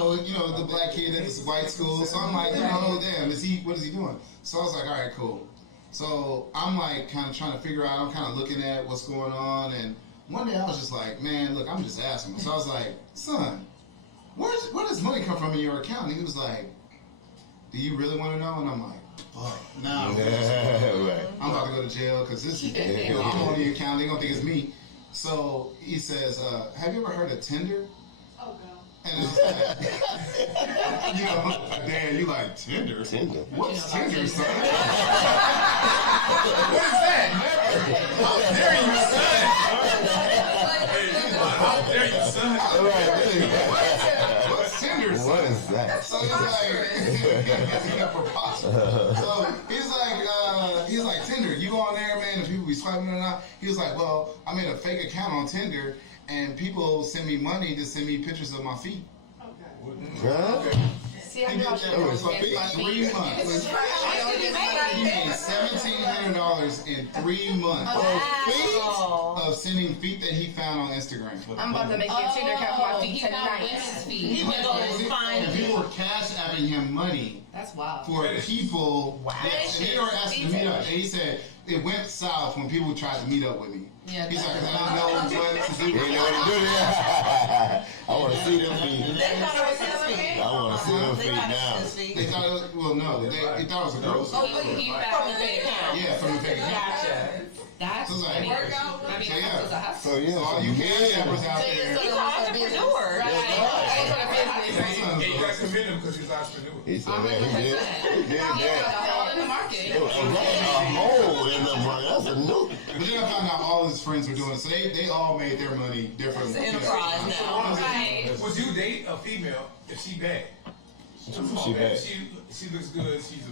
don't know. The black kid at this white school. So I'm like, damn, what is he doing? So I was like, all right, cool. So I'm like kind of trying to figure out, I'm kind of looking at what's going on. And one day I was just like, man, look, I'm just asking. So I was like, son, where does money come from in your account? And he was like, do you really want to know? And I'm like, fuck, nah. Right. I'm about to go to jail because this I'm on the account. They're going to think it's me. So he says, have you ever heard of Tinder? Oh, girl. And I was like, Dan, you like Tinder? Tinder. What's Tinder, son? What is that? How dare you, son? How dare you, son? What's Tinder, son? What is that? So he's like, preposterous. So he's like, Tinder, you go on there, man, and people be swiping it or not. He was like, well, I made a fake account on Tinder, and people send me money to send me pictures of my feet. Huh? See, I He did know that for like 3 months. He made $1,700 in 3 months of sending feet that he found on Instagram. I'm about to make a Tinder account for my feet He found tonight. women's feet. He would go find And people were cash apping him money That's wild. for people. Yes, and they were asking to meet up. And he said it went south when people tried to meet up with me. Yeah, He's like, I don't know what to do. You know what to do there? I want to see them feet. They thought it was his feet. I want to see them They feet thought it now. was his feet. They thought it was, well, no, they thought it was a girl's Oh, feet. but he from the fake account. Yeah, from the fake account. Gotcha. That's So it's like- funny. I mean, So, yeah. that was a hustle. So, yeah, So all you cash appers out He's there. an entrepreneur. Hey, you guys commend him because he's an entrepreneur. He said that. He did. He did Got that. a hole in the market. That's a hole in the market. That's a new. But then I found out all his friends were doing it. So they all made their money different. It's an enterprise now. Right. Would you date a female if she bad? She bad. She looks good. She's a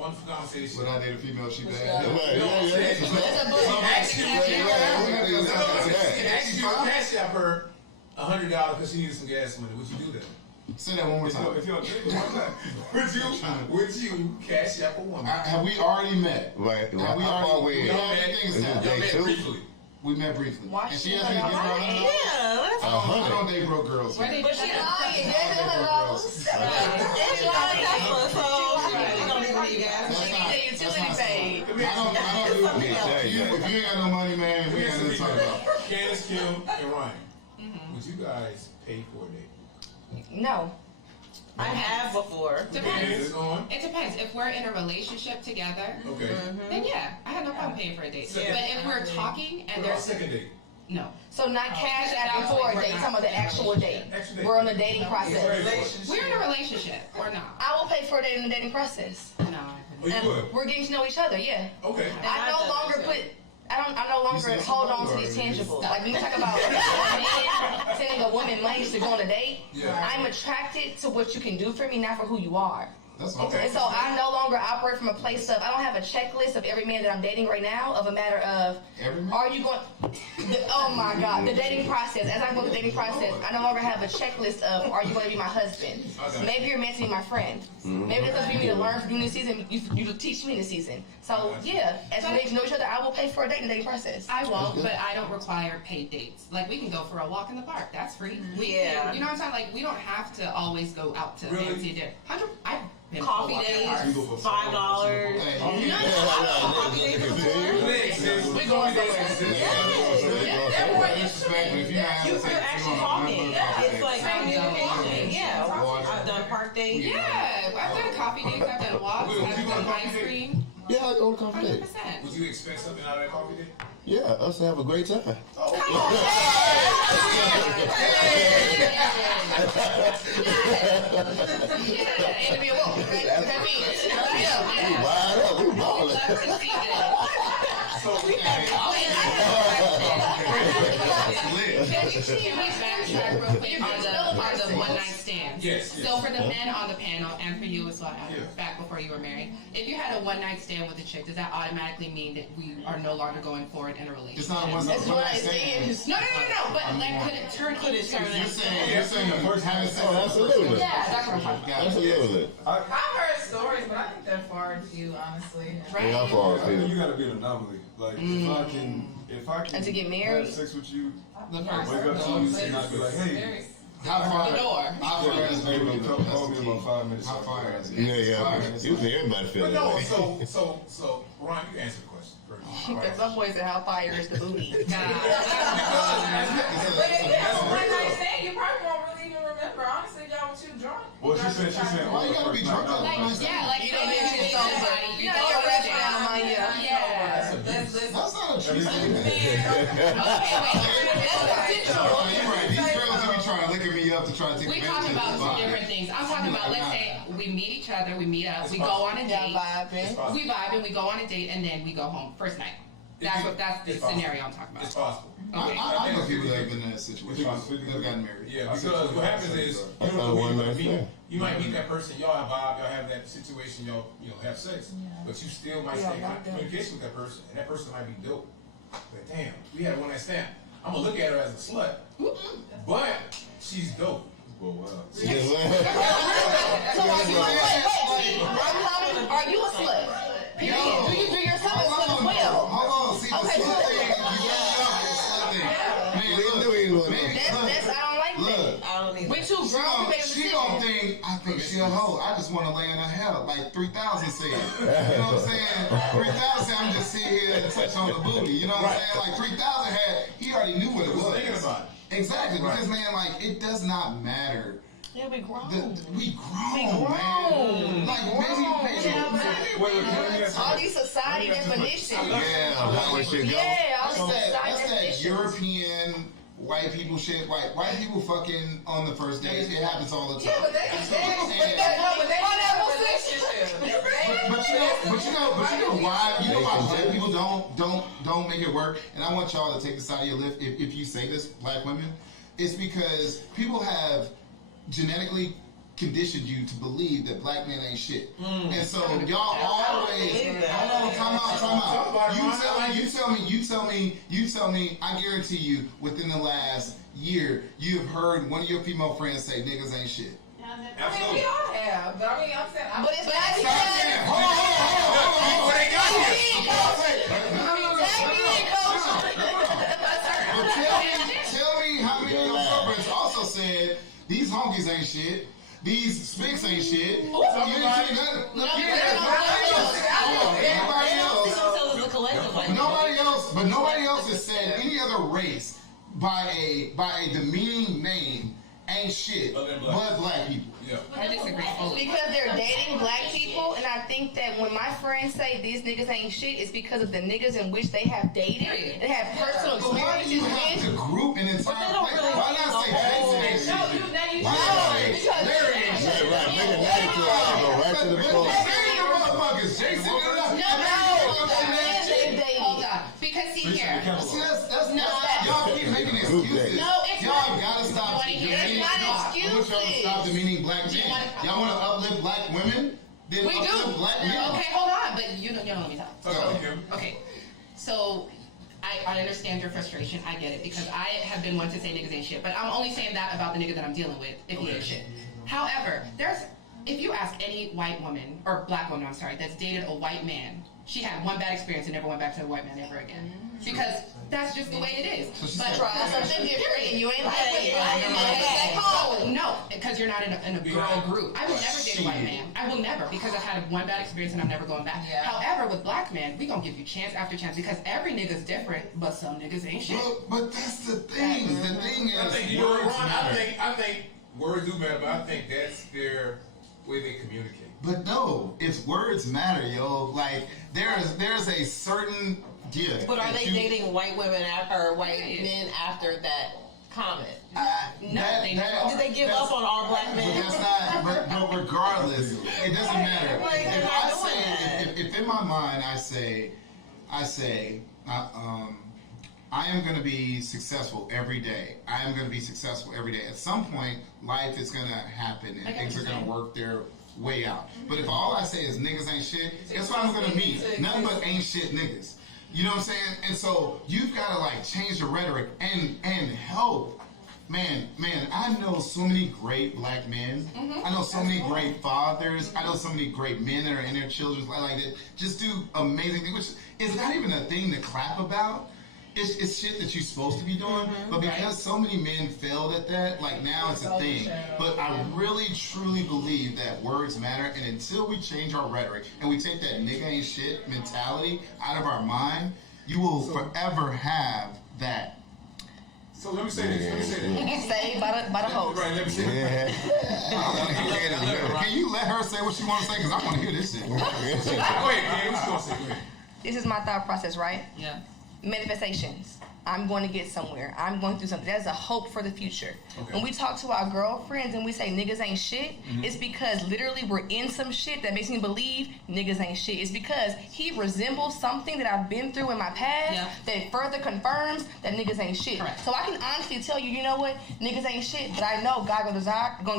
wonderful conversation. Would I date a female? She bad. Yeah, yeah. Actually, you cash out her $100 because she needed some gas money. Would you do that? Say that one more time. If you're would you cash out a woman? Have we already met? Right. Have we How far already? we We have anything Is it established? day two? Briefly. We met briefly. Why And she she asked me to give her $100. Yeah, let's I don't date broke girls. Where they But she met? lying. I don't date broke girls. And she got a Tesla, so she don't even need gas. That's not- She needs a utility paid. I don't do Let me tell you. If you ain't got no money, man, we ain't got nothing to talk about. Candace, Kim, and Ryan. Would you guys pay for a date? No. I have before. Depends. Is it on? It depends. If we're in a relationship together, Okay. then yeah, I had no problem paying for a date. Yeah. But if we're talking and What about there's second date? no, So not cash out before a date. You're talking about the actual date. Actual date. We're on the dating process. we're in a relationship or not. I will pay for a date in the dating process. No, Oh, you would? We're getting to know each other. Yeah. Okay. I no longer hold on to these tangibles. Like when you talk about a man sending a woman money to go on a date, Yeah. I'm attracted to what you can do for me, not for who you are. That's Okay. And so I no longer operate from a place of, I don't have a checklist of every man that I'm dating right now of a matter of, Every man? are you going, oh my God, the dating process. As I go through the dating process, I no longer have a checklist of, are you going to be my husband? Okay. Maybe you're meant to be my friend. Maybe that's something you need to learn from doing this season. You teach me this season. So yeah, as we get to know each other, I will pay for a date in the dating process. I won't, but I don't require paid dates. Like we can go for a walk in the park. That's free. We Yeah. can, you know what I'm saying? Like we don't have to always go out to Really? fancy dinner. I've been Coffee for a walk in the dates, park. You go for $5. Hey, Coffee dates before. Relax, sis. We going somewhere. They're more disrespectful if you're not having You sex. could actually call me. It's like communication. Yeah. I've done park dates. Yeah, I've done coffee dates. I've done walks. Will, you I've go on done coffee ice date? cream. Yeah, I go to coffee date. 100%. Would you expect something out of that coffee date? Yeah, us to have a great time. Yeah, and to be a woman. That means. We wired up, we balling. Can we backtrack real quick on the one night stand? Yes. So for the men on the panel and for you as well, Adam, back before you were married, if you had a one night stand with a chick, does that automatically mean that we are no longer going forward in a relationship? It's not a one night stand. No. But like, could it turn into? You're saying the first having sex. Oh, absolutely. Yeah, that's what I'm talking about. Absolutely. I've heard stories, but I think they're far and few, honestly. Right? Yeah, I'm far I think you gotta be an anomaly. Like if I can And to get married? have sex with you, The wake first. up to you and not be like, hey, How far? The door. How far is baby, baby? come call me in about 5 minutes. How far is it? Yeah. Usually everybody But feels no, that. so Ron, you answer the question first. Because some boys say how fire is the booty. But if you have a one night stand, you probably won't really even remember. Honestly, y'all were too drunk. Well, she said, Why you gotta be drunk? Like You don't need to get somebody. You know your restaurant, my Yeah. That's not a true statement. That's You're right. These girls will be trying to liquor me up to try to take We advantage talking of about this two vibe. different things. I'm talking about, let's say we meet each other, we meet up, we go on a date, we vibe and we go on a date, and then we go home first night. That's the scenario I'm talking It's about. possible. I know people that have been in that situation. They've gotten married. Yeah, because what happens is That's not a one night stand. you might meet that person, y'all have vibe, y'all have that situation, y'all have sex, but you still might stay in communication with that person, and that person might be dope. But damn, we had a one night stand. I'm gonna look at her as a slut, but she's dope. well, wow. So are you a slut? Do you do yourself a slut as well? Hold on. See, Okay, the slut thing, I don't like that. We too grown. She gonna think, I think she a hoe. I just want to lay in her head like 3,000 said. You know what I'm saying? 3,000 said I'm just sitting here and touch on the booty. You know what I'm saying? Like 3,000 had, he already knew what it was. Thinking about it. Exactly, because man, like it does not matter. Yeah, we grown. We grown, man. Like maybe. All these society definitions. Yeah, that way shit go. Yeah, all these That's society that definitions. European white people shit. White people fucking on the first date. It happens all the time. Yeah, but they But you know why? You know why black people don't make it work? And I want y'all to take this out of your lip. If you say this, black women, it's because people have genetically conditioned you to believe that black men ain't shit. And so y'all always hold on, time out. You tell me, I guarantee you within the last year you have heard one of your female friends say niggas ain't shit. I mean, we all have, but I mean, I'm saying, But it's not Tell me how many of your girlfriends also said these honkies ain't shit. These spinks ain't shit. So you ain't seen nobody else has said any other race by a demeaning name ain't shit but black people. Yeah. I disagree fully. Because they're dating black people, and I think that when my friends say these niggas ain't shit, it's because of the niggas in which they have dated and have personal But why do you have experiences to group an entire place? Why not say Jason ain't shit? Why not say Larry ain't shit? Right, make a negative go right to the floor. Say your motherfuckers, Jason. Hold on. Because see here. See, that's y'all keep making excuses. No, it's y'all not. gotta stop. You wanna hear it? It's not I want y'all to stop demeaning black men. Y'all want to uplift black women? Then We uplift do. black men. Okay, hold on. But you don't let me talk. Okay. So I understand your frustration. I get it because I have been one to say niggas ain't shit. But I'm only saying that about the nigga that I'm dealing with if he ain't shit. However, if you ask any white woman or black woman, I'm sorry, that's dated a white man, she had one bad experience and never went back to a white man ever again. Because that's just the way it is. But try something different and you ain't like it. No, because you're not in a girl group. I will never date a white man. I will never because I've had one bad experience and I'm never going back. Yeah. However, with black men, we gonna give you chance after chance because every nigga's different, but some niggas ain't shit. But that's the thing. The thing is, I think words matter. I think words do matter, but I think that's their way they communicate. But no, it's words matter, yo. Like there's a certain gift. But are they dating white women or white men after that comment? No, they never. Did they give up on all black men? But that's not. But regardless, it doesn't matter. Like, If in my mind I say, I am going to be successful every day. I am going to be successful every day. At some point, life is going to happen and things are going to work their way out. But if all I say is niggas ain't shit, guess what I'm going to meet? Nothing but ain't shit niggas. You know what I'm saying? And so you've got to like change the rhetoric and help. Man, I know so many great black men. I know so many great fathers. I know so many great men that are in their children's life like that just do amazing things, which is not even a thing to clap about. It's shit that you're supposed to be doing, but because so many men failed at that, like now it's a thing. But I really, truly believe that words matter, and until we change our rhetoric and we take that nigga ain't shit mentality out of our mind, you will forever have that. So let me say this. Saved by the host. Right, let me say this. Can you let her say what she want to say? Because I want to hear this shit. Go ahead, what you gonna say? Go ahead. This is my thought process, right? Yeah. Manifestations. I'm going to get somewhere. I'm going through something. That's a hope for the future. Okay. When we talk to our girlfriends and we say niggas ain't shit, it's because literally we're in some shit that makes me believe niggas ain't shit. It's because he resembles something that I've been through in my past that further confirms that niggas ain't shit. Correct. So I can honestly tell you, you know what? Niggas ain't shit, but I know God gonna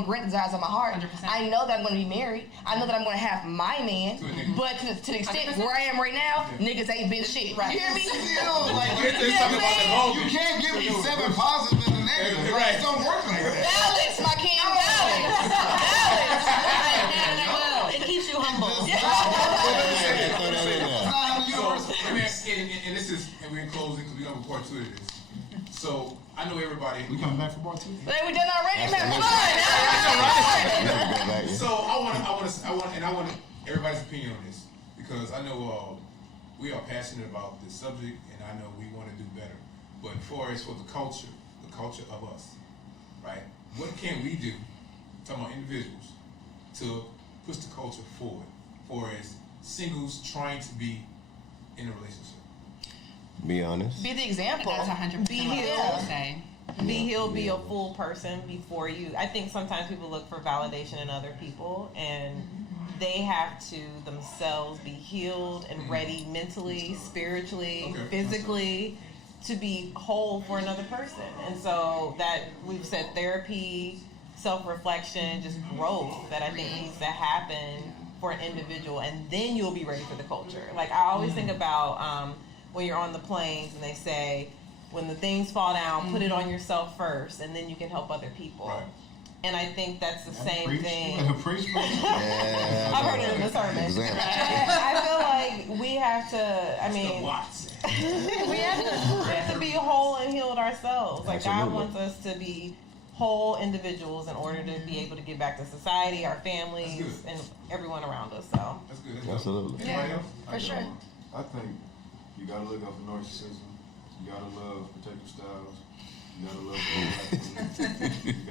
grant the desires of my heart. 100%. I know that I'm gonna be married. I know that I'm gonna have my man. But to the extent 100%. where I am right now, niggas ain't been shit. Right. You hear me? Still, like, You can't give me 7 positives and a negative. Right. It don't work like that. Balance, my king. Balance. It keeps you humble. And this is, and we're in closing because we're going to part 2 of this. So I know everybody. We coming back for part 2? But we done already. So I want everybody's opinion on this because I know we are passionate about this subject and I know we want to do better. But as for the culture of us, right? What can we do, talking about individuals, to push the culture forward for as singles trying to be in a relationship? Be honest. Be the example. That's 100% Be what I healed. would say. Be healed, be a full person before you. I think sometimes people look for validation in other people, and they have to themselves be healed and ready mentally, spiritually, physically, to be whole for another person. And so that we've said therapy, self-reflection, just growth that I think needs to happen for an individual, and then you'll be ready for the culture. Like I always think about when you're on the planes and they say, when the things fall down, put it on yourself first, and then you can help other people. Right. And I think that's the same thing. I've heard it in the sermon. Exactly. I feel like we have to, I mean, we have to be whole and healed ourselves. Like God wants us to be whole individuals in order to be able to give back to society, our families, and everyone around us. So That's good. Absolutely. Anybody else? For sure. I think you gotta look out for narcissism. You gotta love protective styles. You gotta love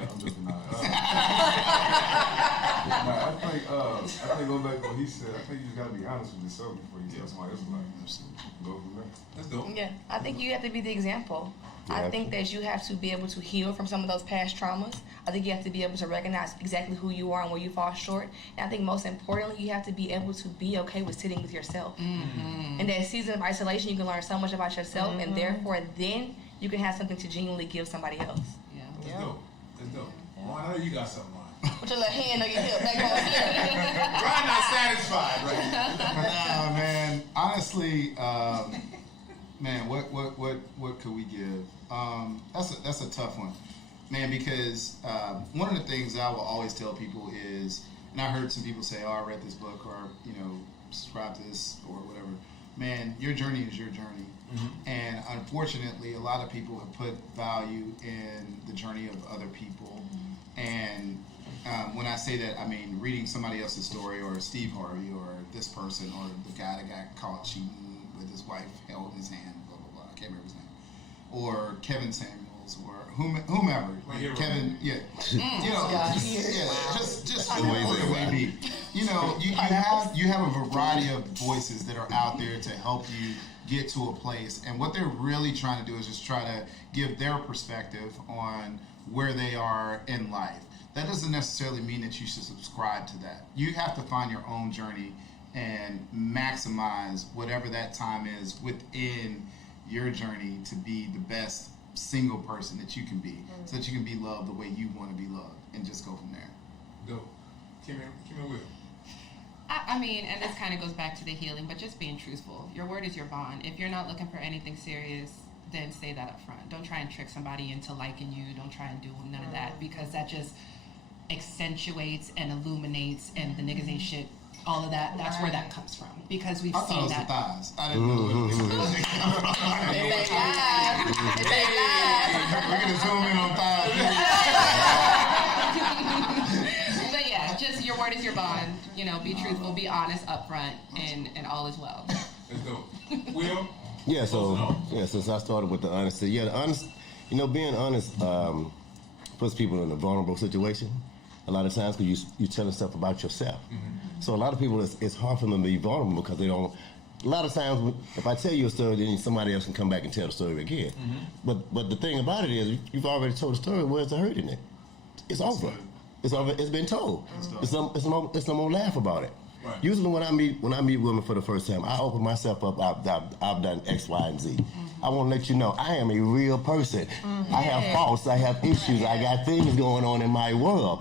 I'm joking now. I think going back to what he said, I think you just gotta be honest with yourself before you tell somebody else about it. Go from there. That's dope. Yeah, I think you have to be the example. I think that you have to be able to heal from some of those past traumas. I think you have to be able to recognize exactly who you are and where you fall short. And I think most importantly, you have to be able to be okay with sitting with yourself. In that season of isolation, you can learn so much about yourself, and therefore then you can have something to genuinely give somebody else. That's dope. That's dope. Well, I know you got something on. Put your little hand on your hip. Back on Ryan not satisfied right Nah, man. Honestly, man, what could we give? That's a tough one, man. Because one of the things I will always tell people is, and I heard some people say, "Oh, I read this book," or subscribe to this or whatever. Man, your journey is your journey, and unfortunately, a lot of people have put value in the journey of other people, and when I say that, I mean reading somebody else's story, or Steve Harvey, or this person, or the guy that got caught cheating with his wife held in his hand, blah blah blah. I can't remember his name. Or Kevin Samuels, Charles or whomever, Kevin, just whoever it may be. You know, you have a variety of voices that are out there to help you get to a place, and what they're really trying to do is just try to give their perspective on where they are in life. That doesn't necessarily mean that you should subscribe to that. You have to find your own journey and maximize whatever that time is within your journey to be the best single person that you can be, so that you can be loved the way you want to be loved, and just go from there. Go. Kim and Will. I mean, and this kind of goes back to the healing, but just being truthful. Your word is your bond. If you're not looking for anything serious, then say that up front. Don't try and trick somebody into liking you. Don't try and do none of that, because that just accentuates and illuminates, and the niggas ain't shit. All of that, that's where that comes from, because we've seen that. Thighs. I didn't know it. We're going to zoom in on thighs. But yeah, just your word is your bond. You know, be truthful, be honest up front, and all is well. Let's go. Will? Yeah, since I started with the honesty, being honest puts people in a vulnerable situation a lot of times, because you're telling stuff about yourself. Mm-hmm. So a lot of people, it's hard for them to be vulnerable because they don't. A lot of times, if I tell you a story, then somebody else can come back and tell the story again. Mm-hmm. But the thing about it is, you've already told the story. Where's the hurt in it? It's over. It's over. It's been told. It's no more laugh about it. Right. Usually, when I meet women for the first time, I open myself up. I've done X, Y, and Z. I want to let you know I am a real person. Mm-hmm. I have faults. I have issues. I got things going on in my world.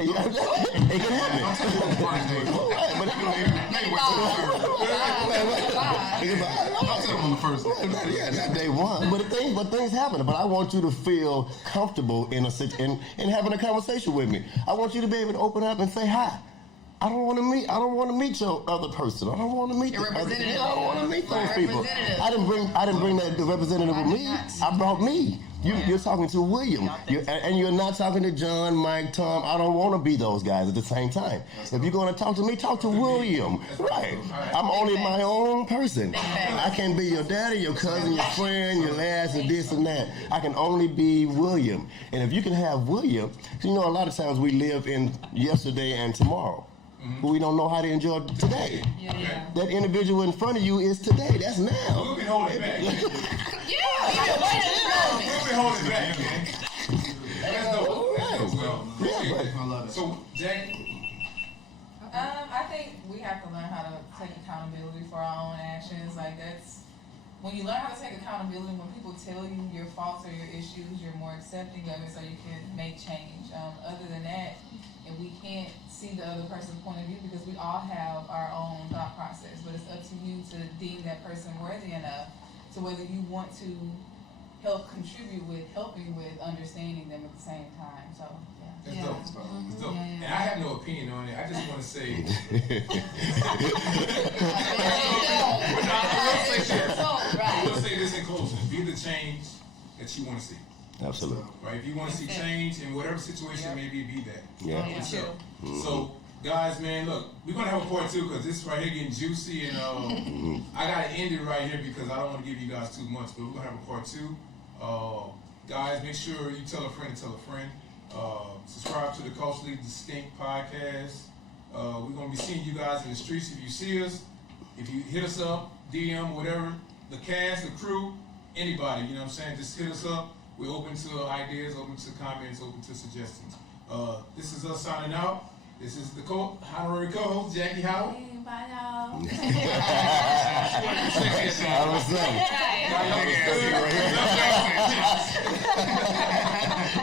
It can happen. I'll tell them on the first. Yeah, not day one. But things happen. But I want you to feel comfortable in having a conversation with me. I want you to be able to open up and say hi. I don't want to meet your other person. I don't want to meet your representative. I don't want to meet those people. I didn't bring the representative with me. I brought me. You're talking to William, and you're not talking to John, Mike, Tom. I don't want to be those guys at the same time. If you're going to talk to me, talk to William. Right. I'm only my own person. I can't be your daddy, your cousin, your friend, your last, and this and that. I can only be William. And if you can have William, a lot of times we live in yesterday and tomorrow. But we don't know how to enjoy today. Yeah. That individual in front of you is today. That's now. We'll be holding back. We'll be holding back, man. Let's go. So, Jay? I think we have to learn how to take accountability for our own actions. Like, that's when you learn how to take accountability. When people tell you your faults or your issues, you're more accepting of it, so you can make change. Other than that, and we can't see the other person's point of view, because we all have our own thought process, but it's up to you to deem that person worthy enough to whether you want to contribute with helping with understanding them at the same time. So That's dope. It's dope. And I have no opinion on it. I just want to say I will say this in closing. Be the change that you want to see. Absolutely. Right? If you want to see change in whatever situation may be that. Yeah. So, guys, man, look, we're going to have a part 2 because this right here getting juicy, and I got to end it right here because I don't want to give you guys too much, but we're going to have a part 2. Guys, make sure you tell a friend to tell a friend. Subscribe to the Culturally Distinct Podcast. We're going to be seeing you guys in the streets. If you see us, if you hit us up, DM, whatever, the cast, the crew, anybody, you know what I'm saying, just hit us up. We're open to ideas, open to comments, open to suggestions. This is us signing out. This is the honorary co-host, Jackie Howard. bye, y'all. I was saying.